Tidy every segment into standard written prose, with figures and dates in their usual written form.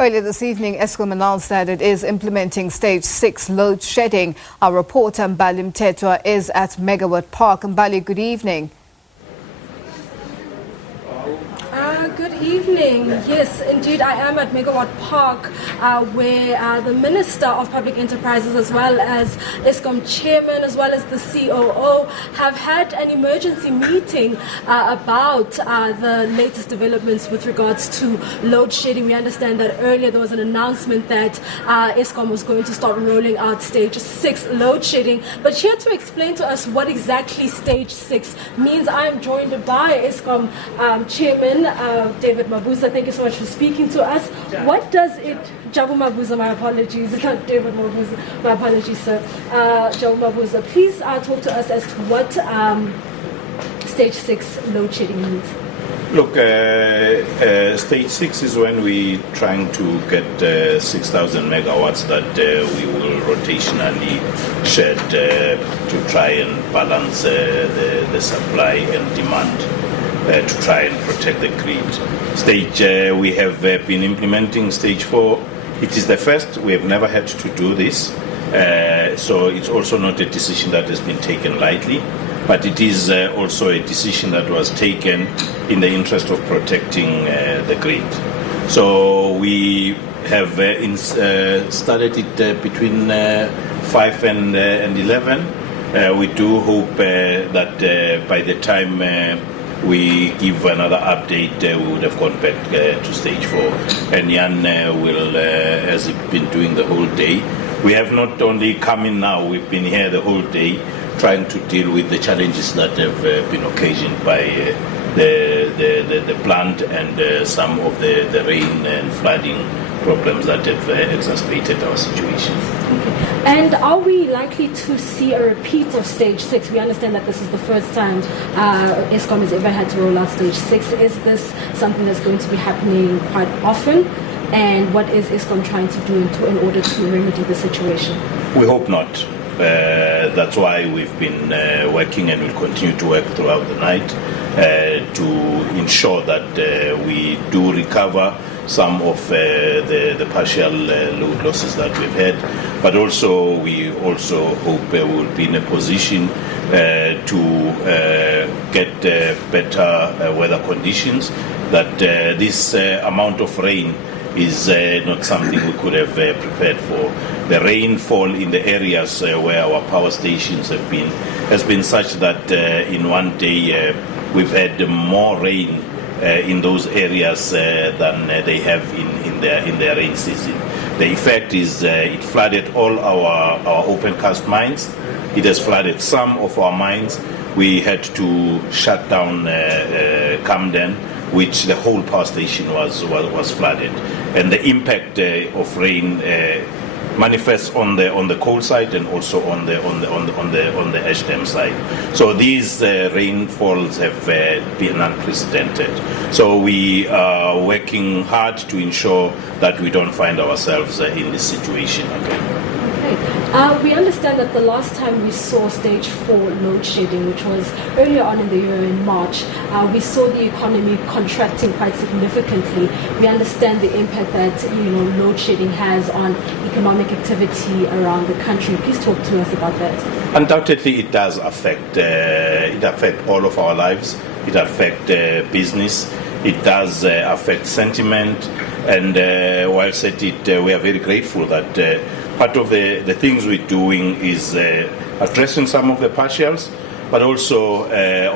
Earlier this evening, Eskom announced that it is implementing stage 6 load shedding. Our reporter Mbali Mthethwa is at Megawatt Park. Mbali, good evening. Good evening. Yes, indeed, I am at Megawatt Park, where the Minister of Public Enterprises, as well as Eskom Chairman, as well as the COO, have had an emergency meeting about the latest developments with regards to load shedding. We understand that earlier there was an announcement that Eskom was going to start rolling out stage 6 load shedding. But here to explain to us what exactly stage 6 means, I am joined by Eskom Chairman Jabu Mabuza. Thank you so much for speaking to us. What does it, Jabu Mabuza, my apologies, it's not David Mabuza, my apologies, sir. Jabu Mabuza, please talk to us as to what stage 6 load shedding means. Look, stage 6 is when we're trying to get 6,000 megawatts that we will rotationally shed to try and balance the supply and demand. To try and protect the grid. We have been implementing stage 4. It is the first. We have never had to do this. So it's also not a decision that has been taken lightly, but it is also a decision that was taken in the interest of protecting the grid. So we have started it between 5 and 11. We do hope that by the time we give another update, we would have gone back to stage 4. And Jan has been doing the whole day. We have not only come in now, we've been here the whole day trying to deal with the challenges that have been occasioned by the plant and some of the rain and flooding problems that have exacerbated our situation. Okay. And are we likely to see a repeat of stage 6? We understand that this is the first time Eskom has ever had to roll out stage 6. Is this something that's going to be happening quite often? And what is Eskom trying to do in order to remedy the situation? We hope not. That's why we've been working and will continue to work throughout the night to ensure that we do recover some of the partial load losses that we've had, but also we also hope we will be in a position to get better weather conditions, that this amount of rain is not something we could have prepared for. The rainfall in the areas where our power stations have been has been such that in one day we've had more rain in those areas than they have in their rain season. The effect is it flooded all our open cast mines. It has flooded some of our mines. We had to shut down Camden, which the whole power station was flooded, and the impact of rain manifests on the coal side and also on the ash dam side. So these rainfalls have been unprecedented. So we are working hard to ensure that we don't find ourselves in this situation again. We understand that the last time we saw stage 4 load shedding, which was earlier on in the year in March, we saw the economy contracting quite significantly. We understand the impact that load shedding has on economic activity around the country. Please talk to us about that. Undoubtedly, it does affect all of our lives. It affects business. It does affect sentiment. And whilst at it, we are very grateful that part of the things we're doing is addressing some of the partials, but also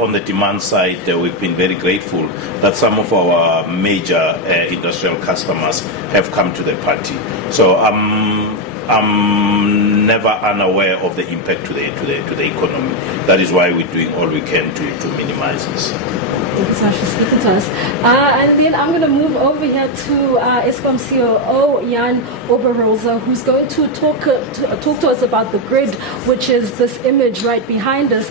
on the demand side, we've been very grateful that some of our major industrial customers have come to the party. So I'm never unaware of the impact to the economy. That is why we're doing all we can to minimize this. Thank you so much for speaking to us. And then I'm going to move over here to Eskom COO Jan Oberholzer, who's going to talk to us about the grid, which is this image right behind us.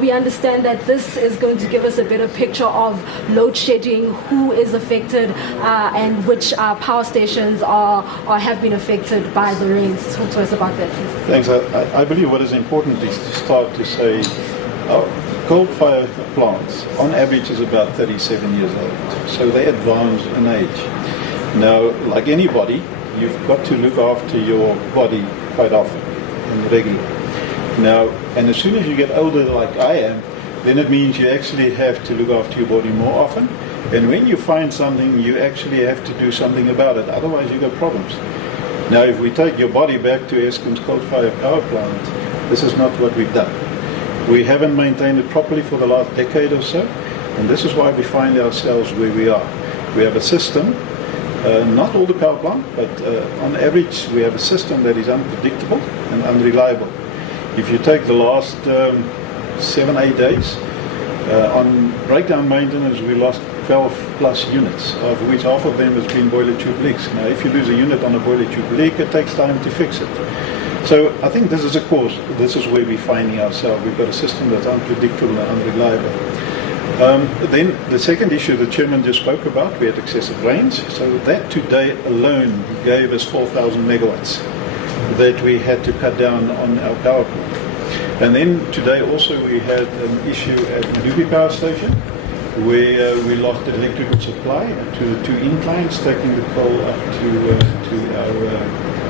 We understand that this is going to give us a better picture of load shedding, who is affected, and which power stations have been affected by the rains. Talk to us about that, please. Thanks. I believe what is important is to start to say coal-fired plants, on average, is about 37 years old. So they advance in age. Now, like anybody, you've got to look after your body quite often and regularly. Now, and as soon as you get older like I am, then it means you actually have to look after your body more often. And when you find something, you actually have to do something about it. Otherwise, you've got problems. Now, if we take your body back to Eskom's coal-fired power plant, this is not what we've done. We haven't maintained it properly for the last decade or so, and this is why we find ourselves where we are. We have a system, not all the power plant, but on average, we have a system that is unpredictable and unreliable. If you take the last 7-8 days, on breakdown maintenance, we lost 12 plus units, of which half of them has been boiler tube leaks. Now, if you lose a unit on a boiler tube leak, it takes time to fix it. So I think this is a cause. This is where we're finding ourselves. We've got a system that's unpredictable and unreliable. Then the second issue the chairman just spoke about, we had excessive rains. So that today alone gave us 4,000 megawatts that we had to cut down on our power plant. And then today also we had an issue at Mbali power station where we lost the electrical supply to the two inclines, taking the coal up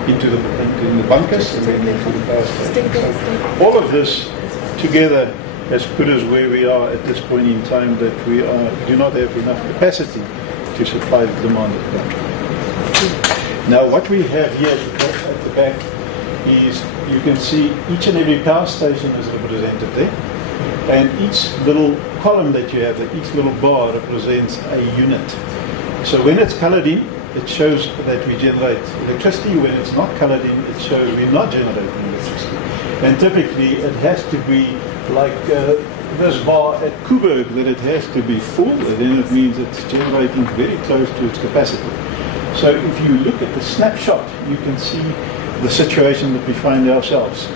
into the bunkers and then into the power station. All of this together has put us where we are at this point in time, that we do not have enough capacity to supply the demand of the country. Now what we have here at the back is, you can see each and every power station is represented there, and each little column that you have, each little bar represents a unit. So when it's coloured in, it shows that we generate electricity. When it's not coloured in, it shows we're not generating electricity. And typically it has to be like this bar at Kuberg, that it has to be full, and then it means it's generating very close to its capacity. So if you look at the snapshot, you can see the situation that we find ourselves.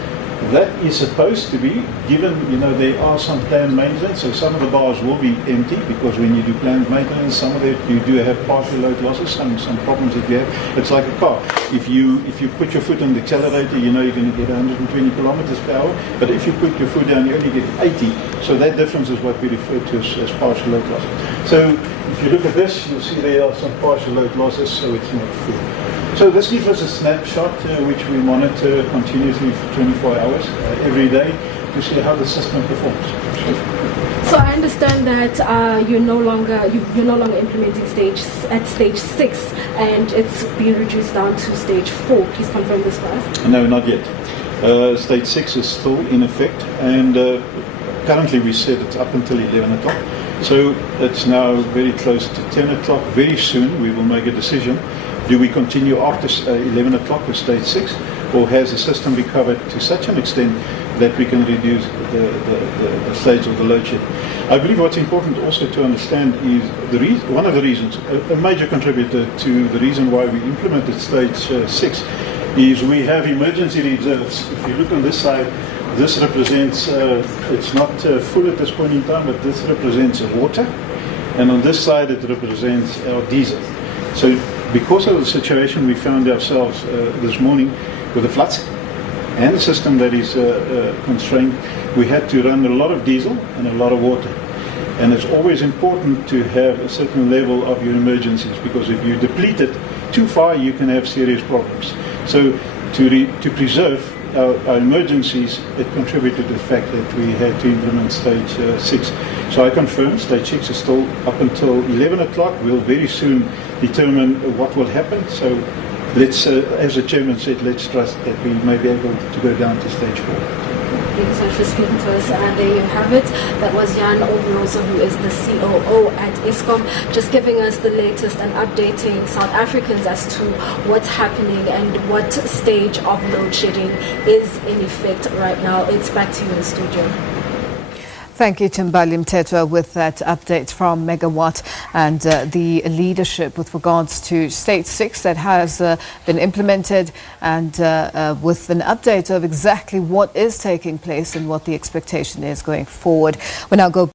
That is supposed to be given, there are some planned maintenance, so some of the bars will be empty, because when you do planned maintenance, some of it you do have partial load losses, some problems that you have. It's like a car. If you put your foot on the accelerator, you're going to get 120 kilometers per hour, but if you put your foot down, you only get 80. So that difference is what we refer to as partial load losses. So if you look at this, you'll see there are some partial load losses, so it's not full. So this gives us a snapshot which we monitor continuously for 24 hours every day to see how the system performs. So I understand that you're no longer implementing stage 6, and it's been reduced down to stage 4. Please confirm this for us. No, not yet. Stage 6 is still in effect, and currently we said it's up until 11 o'clock. So it's now very close to 10 o'clock. Very soon we will make a decision. Do we continue after 11 o'clock with stage 6, or has the system recovered to such an extent that we can reduce the stage of the load shedding? I believe what's important also to understand is one of the reasons, a major contributor to the reason why we implemented stage 6 is we have emergency reserves. If you look on this side, this represents, it's not full at this point in time, but this represents water, and on this side it represents our diesel. So because of the situation we found ourselves this morning with the floods and the system that is constrained, we had to run a lot of diesel and a lot of water. And it's always important to have a certain level of your emergencies, because if you deplete it too far, you can have serious problems. So to preserve our emergencies, it contributed to the fact that we had to implement stage 6. So I confirm stage 6 is still up until 11 o'clock. We'll very soon determine what will happen. So let's, as the chairman said, let's trust that we may be able to go down to stage 4. Thank you so much for speaking to us. There you have it. That was Jan Oldenrosa, who is the COO at Eskom, just giving us the latest and updating South Africans as to what's happening and what stage of load shedding is in effect right now. It's back to you in the studio. Thank you to Mbali Mthethwa with that update from Megawatt and the leadership with regards to stage 6 that has been implemented, and with an update of exactly what is taking place and what the expectation is going forward. We now go